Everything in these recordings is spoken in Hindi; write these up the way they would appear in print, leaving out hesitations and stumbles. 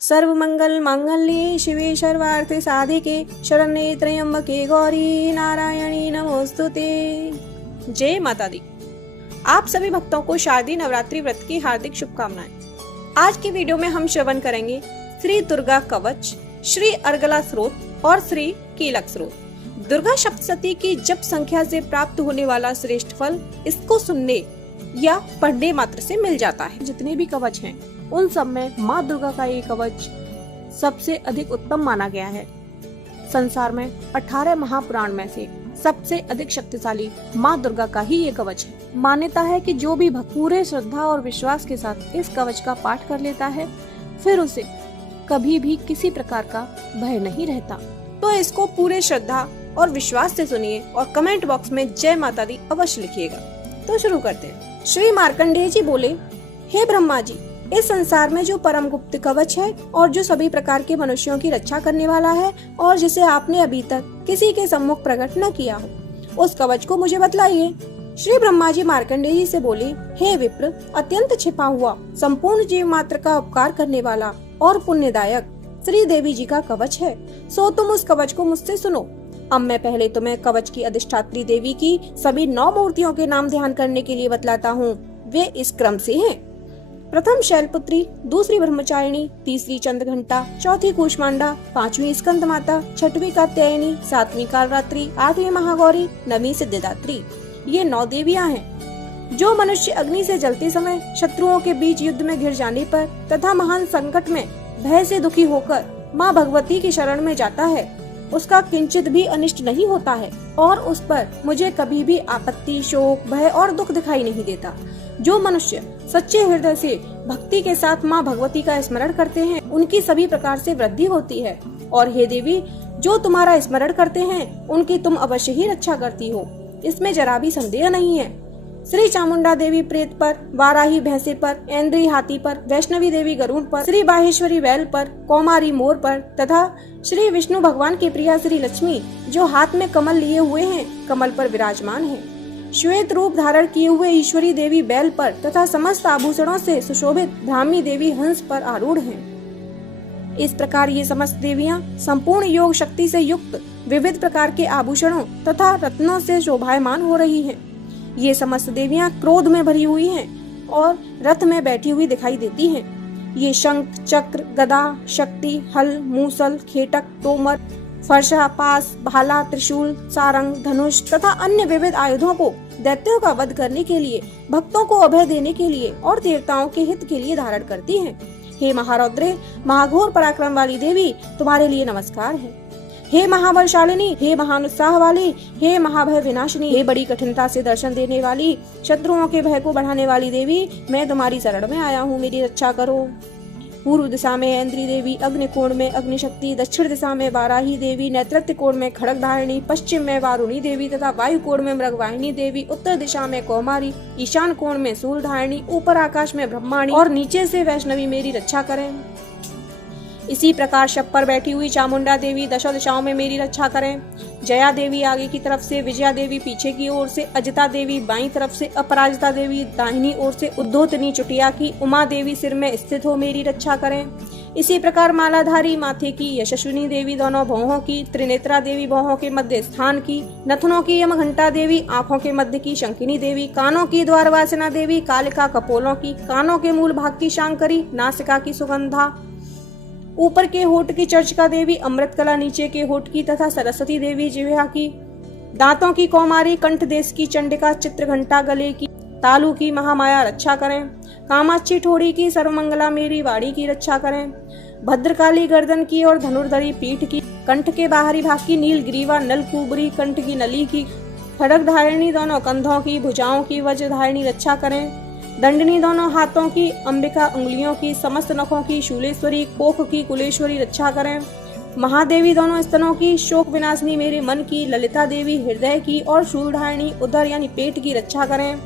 सर्वमंगल मांगल्ये शिवे सर्वार्थ साधिके शरण्ये त्र्यंबके गौरी नारायणी नमोस्तुते। जय माता दी। आप सभी भक्तों को शारदीय नवरात्रि व्रत की हार्दिक शुभकामनाएं। आज की वीडियो में हम श्रवण करेंगे श्री दुर्गा कवच, श्री अर्गला स्रोत और श्री कीलक स्रोत। दुर्गा सप्तशती की जप संख्या से प्राप्त होने वाला श्रेष्ठ फल इसको सुनने या पढ़ने मात्र से मिल जाता है। जितने भी कवच हैं उन सब में माँ दुर्गा का ये कवच सबसे अधिक उत्तम माना गया है। संसार में 18 महापुराण में से सबसे अधिक शक्तिशाली माँ दुर्गा का ही ये कवच है। मान्यता है कि जो भी भक्त पूरे श्रद्धा और विश्वास के साथ इस कवच का पाठ कर लेता है फिर उसे कभी भी किसी प्रकार का भय नहीं रहता। तो इसको पूरे श्रद्धा और विश्वास से सुनिए और कमेंट बॉक्स में जय माता दी अवश्य लिखिएगा। तो शुरू करते हैं। श्री मार्कंडेय जी बोले, हे ब्रह्मा जी, इस संसार में जो परम गुप्त कवच है और जो सभी प्रकार के मनुष्यों की रक्षा करने वाला है और जिसे आपने अभी तक किसी के सम्मुख प्रकट न किया हो, उस कवच को मुझे बतलाइए। श्री ब्रह्मा जी मार्कंडेय जी से बोले, हे विप्र, अत्यंत छिपा हुआ संपूर्ण जीव मात्र का उपकार करने वाला और पुण्यदायक श्री देवी जी का कवच है, सो तुम उस कवच को मुझसे सुनो। अब मैं पहले तुम्हें कवच की अधिष्ठात्री देवी की सभी 9 मूर्तियों के नाम ध्यान करने के लिए बतलाता हूँ। वे इस क्रम से हैं। प्रथम शैलपुत्री, दूसरी ब्रह्मचारिणी, तीसरी चंद्रघंटा, चौथी कूष्मांडा, पांचवी स्कंद माता, छठवीं कात्यायनी, सातवीं कालरात्रि, आठवीं महागौरी, नवीं सिद्धिदात्री। ये 9 देवियां हैं। जो मनुष्य अग्नि से जलते समय शत्रुओं के बीच युद्ध में घिर जाने पर तथा महान संकट में भय से दुखी होकर माँ भगवती की शरण में जाता है, उसका किंचित भी अनिष्ट नहीं होता है और उस पर मुझे कभी भी आपत्ति, शोक, भय और दुख दिखाई नहीं देता। जो मनुष्य सच्चे हृदय से भक्ति के साथ माँ भगवती का स्मरण करते हैं उनकी सभी प्रकार से वृद्धि होती है। और हे देवी, जो तुम्हारा स्मरण करते हैं उनकी तुम अवश्य ही रक्षा करती हो, इसमें जरा भी संदेह नहीं है। श्री चामुंडा देवी प्रेत पर, वाराही भैंसे पर, ऐन्द्री हाथी पर, वैष्णवी देवी गरुड़ पर, श्री बाहेश्वरी बैल पर, कौमारी मोर पर तथा श्री विष्णु भगवान की प्रिया श्री लक्ष्मी जो हाथ में कमल लिए हुए हैं कमल पर विराजमान है। श्वेत रूप धारण किए हुए ईश्वरी देवी बैल पर तथा समस्त आभूषणों से सुशोभित ब्राह्मी देवी हंस पर आरूढ़ हैं। इस प्रकार ये समस्त देवियां संपूर्ण योग शक्ति से युक्त विविध प्रकार के आभूषणों तथा रत्नों से शोभायमान हो रही हैं। ये समस्त देवियां क्रोध में भरी हुई हैं और रथ में बैठी हुई दिखाई देती हैं। ये शंख, चक्र, गदा, शक्ति, हल, मूसल, खेटक, तोमर, फरसा, पास, भाला, त्रिशूल, सारंग, धनुष तथा अन्य विविध आयुधों को दैत्यों का वध करने के लिए, भक्तों को अभय देने के लिए और देवताओं के हित के लिए धारण करती हैं। हे महारौद्रे, महाघोर पराक्रम वाली देवी, तुम्हारे लिए नमस्कार है। हे महाबलशालिनी, हे महानुत्साह वाली, हे महाभय विनाशिनी, हे बड़ी कठिनता से दर्शन देने वाली, शत्रुओं के भय को बढ़ाने वाली देवी, मैं तुम्हारी शरण में आया हूँ, मेरी रक्षा करो। पूर्व दिशा में ऐन्द्री देवी, अग्नि कोण में अग्निशक्ति, दक्षिण दिशा में वाराही देवी, नैऋत्य कोण में खड़गधारिणी, पश्चिम में वारुणी देवी तथा वायु कोण में मृगवाहिनी देवी, उत्तर दिशा में कौमारी, ईशान कोण में शूलधारिणी, ऊपर आकाश में ब्रह्माणी और नीचे से वैष्णवी मेरी रक्षा करें। इसी प्रकार शव पर बैठी हुई चामुंडा देवी दशा दिशाओं में मेरी रक्षा करें। जया देवी आगे की तरफ से, विजया देवी पीछे की ओर से, अजिता देवी बाईं तरफ से, अपराजिता देवी दाहिनी ओर से, उद्धोतनी चुटिया की, उमा देवी सिर में स्थित हो मेरी रक्षा करें। इसी प्रकार मालाधारी माथे की यशस्विनी देवी दोनों भौहों की, त्रिनेत्रा देवी भौहों के मध्य स्थान की, नथनों की यमघंटा देवी आंखों के मध्य की शंकिनी देवी, कानों की द्वारवासिना देवी, कालिका कपोलों की, कानों के मूल भाग की शांकरी, नासिका की सुगंधा, ऊपर के होठ की चर्चिका देवी, अमृत कला नीचे के होठ की तथा सरस्वती देवी जिह्वा की, दांतों की कौमारी, कंठ देश की चंडिका, चित्रघंटा गले की, तालु की महामाया रक्षा करें। कामाक्षी ठोड़ी की, सर्वमंगला मेरी वाणी की रक्षा करें। भद्रकाली गर्दन की और धनुर्धरी पीठ की, कंठ के बाहरी भाग की नीलग्रीवा, नलकुबरी कंठ की नली की, खड़ग धारिणी दोनों कंधों की, भुजाओं की वज्रधारिणी रक्षा करें। दंडनी दोनों हाथों की, अंबिका उंगलियों की, समस्त नखों की, शूलेश्वरी, कोख की, कुलेश्वरी रक्षा करें। महादेवी दोनों स्तनों की, शोक विनाशिनी मेरे मन की, ललिता देवी हृदय की और शूलधारिणी उदर यानी पेट की रक्षा करें।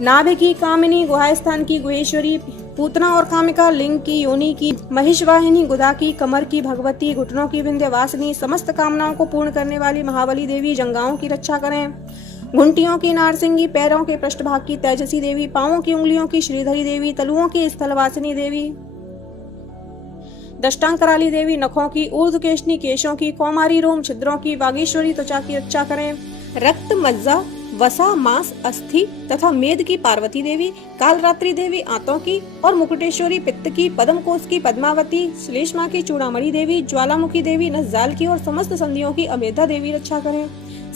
नाभि की कामिनी, गुहास्थान की गुहेश्वरी, पूतना और कामिका, लिंग की योनि की, महिषवाहिनी गुदा की, कमर की भगवती, घुटनों की विंध्यवासिनी, समस्त कामनाओं को पूर्ण करने वाली महाबली देवी जंगाओं की रक्षा करें। घुंटियों की नारसिंगी, पैरों के पृष्ठभाग की तेजसी देवी, पांवों की उंगलियों की श्रीधरी देवी, तलुओं की स्थलवासिनी देवी, दष्टांकराली देवी नखों की, ऊर्ध्वकेशनी केशों की, कौमारी रोम छिद्रों की, वागीश्वरी त्वचा की रक्षा करें। रक्त, मज्जा, वसा, मांस, अस्थि तथा मेद की पार्वती देवी, कालरात्रि देवी आंतों की और मुकुटेश्वरी पित्त की, पद्म कोष की पद्मावती, श्लेष्मा की चूड़ामणि देवी, ज्वालामुखी देवी नसजाल की और समस्त संधियों की अमेधा देवी रक्षा करें।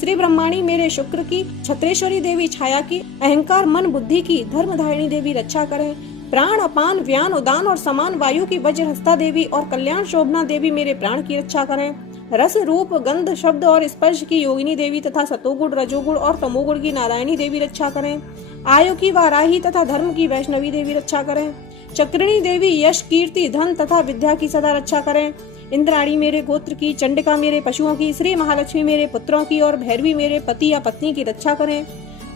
श्री ब्रह्माणी मेरे शुक्र की, छत्रेश्वरी देवी छाया की, अहंकार मन बुद्धि की धर्मधारिणी देवी रक्षा करें। प्राण, अपान, व्यान, उदान और समान वायु की वज्रहस्ता देवी और कल्याण शोभना देवी मेरे प्राण की रक्षा करें। रस, रूप, गंध, शब्द और स्पर्श की योगिनी देवी तथा सतोगुण, रजोगुण और तमोगुण की नारायणी देवी रक्षा करें। आयु की वाराही तथा धर्म की वैष्णवी देवी रक्षा करें। चक्रिणी देवी यश, कीर्ति, धन तथा विद्या की सदा रक्षा करें। इंद्राणी मेरे गोत्र की, चंडिका मेरे पशुओं की, श्री महालक्ष्मी मेरे पुत्रों की और भैरवी मेरे पति या पत्नी की रक्षा करें।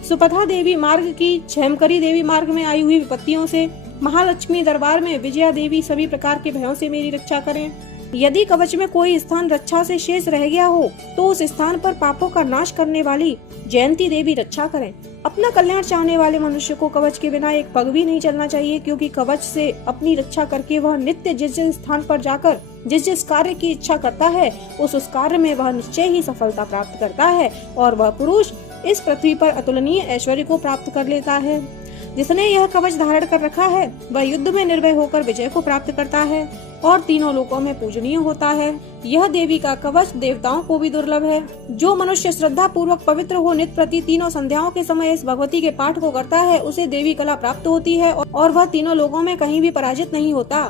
सुपथा देवी मार्ग की, क्षेमकरी देवी मार्ग में आई हुई विपत्तियों से, महालक्ष्मी दरबार में विजया देवी सभी प्रकार के भयों से मेरी रक्षा करें। यदि कवच में कोई स्थान रक्षा से शेष रह गया हो तो उस स्थान पर पापों का नाश करने वाली जयंती देवी रक्षा करें। अपना कल्याण चाहने वाले मनुष्य को कवच के बिना एक पग भी नहीं चलना चाहिए, क्योंकि कवच से अपनी रक्षा करके वह नित्य जिस जिस स्थान पर जाकर जिस कार्य की इच्छा करता है उस कार्य में वह निश्चय ही सफलता प्राप्त करता है और वह पुरुष इस पृथ्वी पर अतुलनीय ऐश्वर्य को प्राप्त कर लेता है। जिसने यह कवच धारण कर रखा है वह युद्ध में निर्भय होकर विजय को प्राप्त करता है और तीनों लोकों में पूजनीय होता है। यह देवी का कवच देवताओं को भी दुर्लभ है। जो मनुष्य श्रद्धा पूर्वक पवित्र हो नित्य प्रति तीनों संध्याओं के समय इस भगवती के पाठ को करता है उसे देवी कला प्राप्त होती है और वह तीनों लोकों में कहीं भी पराजित नहीं होता।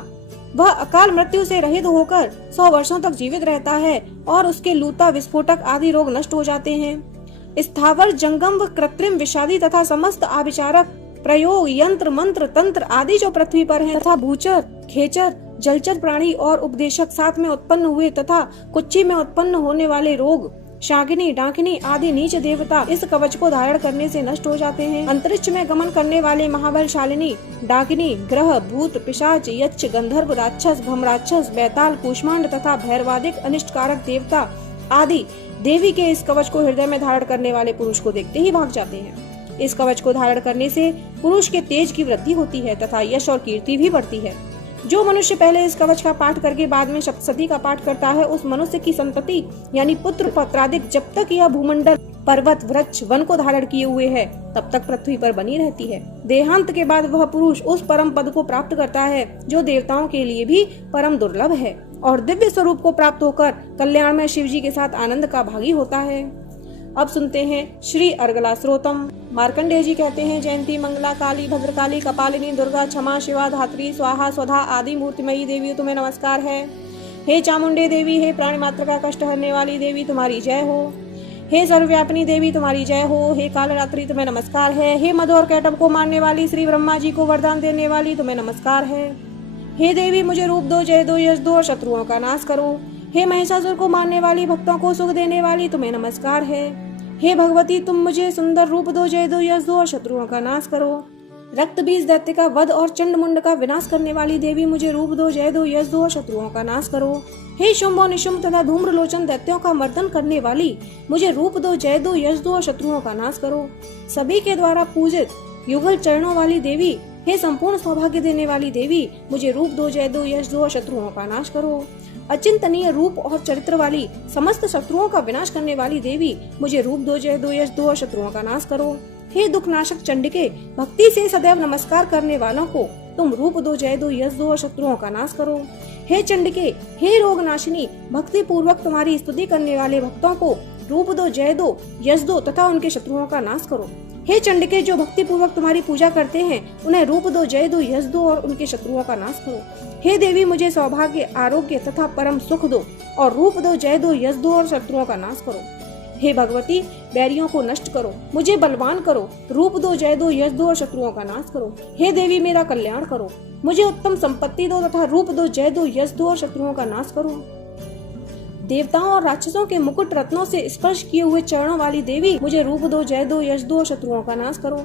वह अकाल मृत्यु से रहित होकर 100 वर्षों तक जीवित रहता है और उसके लूता, विस्फोटक आदि रोग नष्ट हो जाते हैं। स्थावर, जंगम व कृत्रिम, विषादी तथा समस्त आविचारक प्रयोग, यंत्र, मंत्र, तंत्र आदि जो पृथ्वी पर हैं तथा भूचर, खेचर, जलचर प्राणी और उपदेशक साथ में उत्पन्न हुए तथा कुच्ची में उत्पन्न होने वाले रोग, शागिनी, डाकिनी आदि नीच देवता इस कवच को धारण करने से नष्ट हो जाते हैं। अंतरिक्ष में गमन करने वाले महाबलशालिनी, डाकिनी, ग्रह, भूत, पिशाच, यक्ष, गंधर्व, राक्षस, भ्रमराक्षस, बैताल, कूष्मांड तथा भैरवादिक अनिष्टकारक देवता आदि देवी के इस कवच को हृदय में धारण करने वाले पुरुष को देखते ही भाग जाते हैं। इस कवच को धारण करने से पुरुष के तेज की वृद्धि होती है तथा यश और कीर्ति भी बढ़ती है। जो मनुष्य पहले इस कवच का पाठ करके बाद में सप्तशती का पाठ करता है उस मनुष्य की संतति यानी पुत्र पौत्रादिक जब तक यह भूमंडल, पर्वत, वृक्ष, वन को धारण किए हुए है तब तक पृथ्वी पर बनी रहती है। देहांत के बाद वह पुरुष उस परम पद को प्राप्त करता है जो देवताओं के लिए भी परम दुर्लभ है और दिव्य स्वरूप को प्राप्त होकर कल्याण में शिव जी के साथ आनंद का भागी होता है। अब सुनते हैं श्री अर्गला स्रोतम। मार्कंडेय जी कहते हैं, जयंती, मंगला, काली, भद्रकाली, कपालिनी, दुर्गा, क्षमा, शिवा, धात्री, स्वाहा, स्वधा आदि मूर्तिमयी देवी तुम्हें नमस्कार है। हे चामुंडे देवी, हे प्राणी मात्र का कष्ट हरने वाली देवी तुम्हारी जय हो। हे सर्वव्यापिनी देवी तुम्हारी जय हो। हे कालरात्रि तुम्हें नमस्कार है। हे मधु और कैटभ को मारने वाली, श्री ब्रह्मा जी को वरदान देने वाली तुम्हें नमस्कार है। हे देवी मुझे रूप दो, जय दो, यश दो और शत्रुओं का नाश करो। हे महिषासुर को मारने वाली, भक्तों को सुख देने वाली तुम्हें नमस्कार है। हे भगवती तुम मुझे सुंदर रूप दो, जय दो, यश दो और शत्रुओं का नाश करो। रक्त बीज दैत्य का वध और चंड मुंड का विनाश करने वाली देवी मुझे रूप दो, जय दो, यश दो और शत्रुओं का नाश करो। हे शुंभ और निशुंभ तथा धूम्रलोचन दैत्यों का मर्दन करने वाली मुझे रूप दो, जय दो, यश दो और शत्रुओं का नाश करो। सभी के द्वारा पूजित युगल चरणों वाली देवी, हे संपूर्ण सौभाग्य देने वाली देवी मुझे रूप दो, जय दो, यश दो और शत्रुओं का नाश करो। अचिंतनीय रूप और चरित्र वाली, समस्त शत्रुओं का विनाश करने वाली देवी मुझे रूप दो, जय दो, यश दो और शत्रुओं का नाश करो। हे दुखनाशक चंडिके, भक्ति से सदैव नमस्कार करने वालों को तुम रूप दो, जय दो, यश दो और शत्रुओं का नाश करो। हे चंडिके, हे रोग नाशिनी, भक्ति पूर्वक तुम्हारी स्तुति करने वाले भक्तों को रूप दो, जय दो, यश दो तथा उनके शत्रुओं का नाश करो। हे चंडिके, जो भक्ति पूर्वक तुम्हारी पूजा करते हैं उन्हें रूप दो, जय दो, यश दो और उनके शत्रुओं का नाश करो। हे देवी मुझे सौभाग्य, आरोग्य तथा परम सुख दो और रूप दो, जय दो, यश दो और शत्रुओं का नाश करो। हे भगवती बैरियों को नष्ट करो, मुझे बलवान करो, रूप दो, जय दो, यश दो और शत्रुओं का नाश करो। हे देवी मेरा कल्याण करो, मुझे उत्तम संपत्ति दो तथा रूप दो, जय दो, यश दो और शत्रुओं का नाश करो। देवताओं और राक्षसों के मुकुट रत्नों से स्पर्श किए हुए चरणों वाली देवी मुझे रूप दो, जय दो, यश दो और शत्रुओं का नाश करो।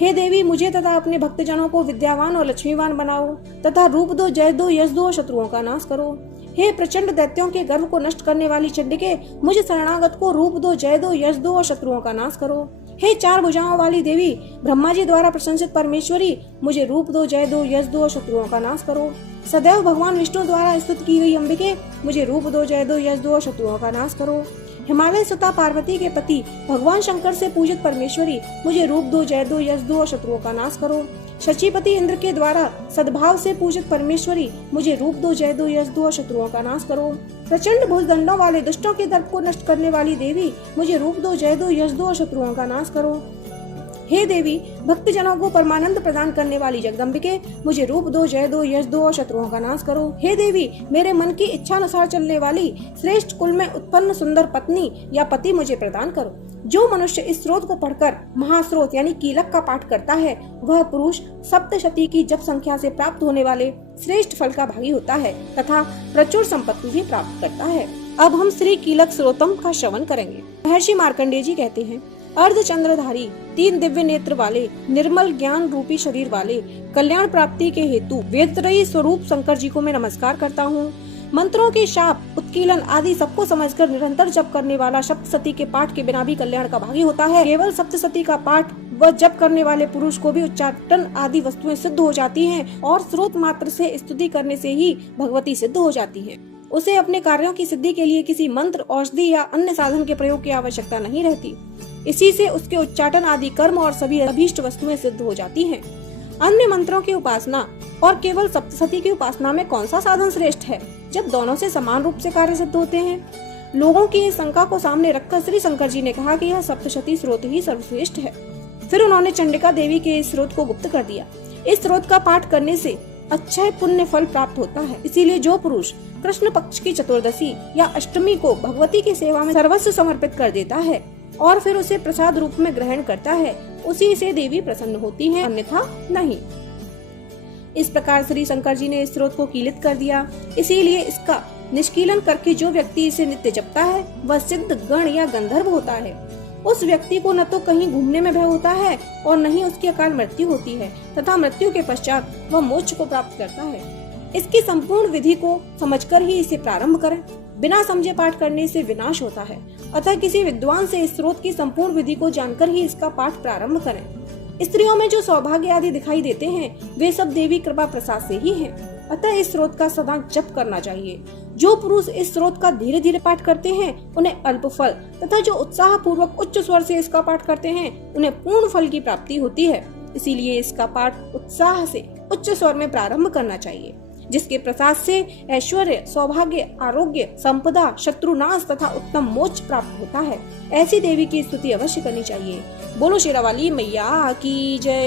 हे देवी मुझे तथा अपने भक्तजनों को विद्यावान और लक्ष्मीवान बनाओ तथा रूप दो, जय दो, यश दो और शत्रुओं का नाश करो। हे प्रचंड दैत्यों के गर्भ को नष्ट करने वाली चंडिके, मुझे शरणागत को रूप दो, जय दो, यश दो और शत्रुओं का नाश करो। हे 4 भुजाओं वाली देवी, ब्रह्मा जी द्वारा प्रशंसित परमेश्वरी, मुझे रूप दो, जय दो, यश दो और शत्रुओं का नाश करो। सदैव भगवान विष्णु द्वारा स्तुत की गई अंबिके, मुझे रूप दो, जय दो, यश दो और शत्रुओं का नाश करो। हिमालय सुता पार्वती के पति भगवान शंकर से पूजित परमेश्वरी, मुझे रूप दो, जय दो, यश दो और शत्रुओं का नाश करो। शचीपति इंद्र के द्वारा सद्भाव से पूजित परमेश्वरी, मुझे रूप दो, जय दो, यश दो और शत्रुओं का नाश करो। प्रचंड भुजदंडों वाले दुष्टों के दर्प को नष्ट करने वाली देवी, मुझे रूप दो, जय दो, यश दो और शत्रुओं का नाश करो। हे देवी, भक्त जनों को परमानंद प्रदान करने वाली जगदम्बिके, मुझे रूप दो, जय दो, यश दो और शत्रुओं का नाश करो। हे देवी, मेरे मन की इच्छा अनुसार चलने वाली श्रेष्ठ कुल में उत्पन्न सुंदर पत्नी या पति मुझे प्रदान करो। जो मनुष्य इस स्रोत को पढ़कर महास्रोत यानी कीलक का पाठ करता है, वह पुरुष सप्तशती की जप संख्या से प्राप्त होने वाले श्रेष्ठ फल का भागी होता है तथा प्रचुर संपत्ति भी प्राप्त करता है। अब हम श्री कीलक स्रोतम का श्रवण करेंगे। महर्षि मार्कंडेय जी कहते हैं, अर्धचंद्रधारी, 3 दिव्य नेत्र वाले, निर्मल ज्ञान रूपी शरीर वाले, कल्याण प्राप्ति के हेतु वेदत्रयी स्वरूप शंकर जी को मैं नमस्कार करता हूँ। मंत्रों के शाप, उत्कीलन आदि सबको समझकर निरंतर जप करने वाला सप्तशती के पाठ के बिना भी कल्याण का भागी होता है। केवल सप्तशती का पाठ व जप करने वाले पुरुष को भी उच्चाटन आदि वस्तुएं सिद्ध हो जाती हैं और स्रोत मात्र से स्तुति करने से ही भगवती सिद्ध हो जाती है। उसे अपने कार्यों की सिद्धि के लिए किसी मंत्र, औषधि या अन्य साधन के प्रयोग की आवश्यकता नहीं रहती। इसी से उसके उच्चाटन आदि कर्म और सभी अभीष्ट वस्तुएं सिद्ध हो जाती हैं। अन्य मंत्रों की उपासना और केवल सप्तशती की उपासना में कौन सा साधन श्रेष्ठ है, जब दोनों से समान रूप से कार्य सिद्ध होते हैं। लोगों की इस शंका को सामने रखकर श्री शंकर जी ने कहा कि यह सप्तशती स्रोत ही सर्वश्रेष्ठ है। फिर उन्होंने चंडिका देवी के इस स्रोत को गुप्त कर दिया। इस स्रोत का पाठ करने से अच्छे पुण्य फल प्राप्त होता है। इसीलिए जो पुरुष कृष्ण पक्ष की चतुर्दशी या अष्टमी को भगवती की सेवा में सर्वस्व समर्पित कर देता है और फिर उसे प्रसाद रूप में ग्रहण करता है, उसी से देवी प्रसन्न होती है, अन्यथा नहीं। इस प्रकार श्री शंकर जी ने इस स्रोत को कीलित कर दिया। इसीलिए इसका निष्कीलन करके जो व्यक्ति इसे नित्य जपता है वह सिद्ध, गण या गंधर्व होता है। उस व्यक्ति को न तो कहीं घूमने में भय होता है और न ही उसकी अकाल मृत्यु होती है तथा मृत्यु के पश्चात वह मोक्ष को प्राप्त करता है। इसकी संपूर्ण विधि को समझकर ही इसे प्रारंभ करें। बिना समझे पाठ करने से विनाश होता है। अतः किसी विद्वान से इस स्रोत की संपूर्ण विधि को जानकर ही इसका पाठ प्रारंभ करें। स्त्रियों में जो सौभाग्य आदि दिखाई देते हैं वे सब देवी कृपा प्रसाद से ही हैं। अतः इस स्रोत का सदा जप करना चाहिए। जो पुरुष इस स्रोत का धीरे धीरे पाठ करते हैं उन्हें अल्प फल तथा जो उत्साह पूर्वक उच्च स्वर से इसका पाठ करते हैं उन्हें पूर्ण फल की प्राप्ति होती है। इसीलिए इसका पाठ उत्साह से उच्च स्वर में प्रारंभ करना चाहिए, जिसके प्रसाद से ऐश्वर्य, सौभाग्य, आरोग्य, संपदा, शत्रुनाश तथा उत्तम मोक्ष प्राप्त होता है। ऐसी देवी की स्तुति अवश्य करनी चाहिए। बोलो शेरावाली मैया की जय।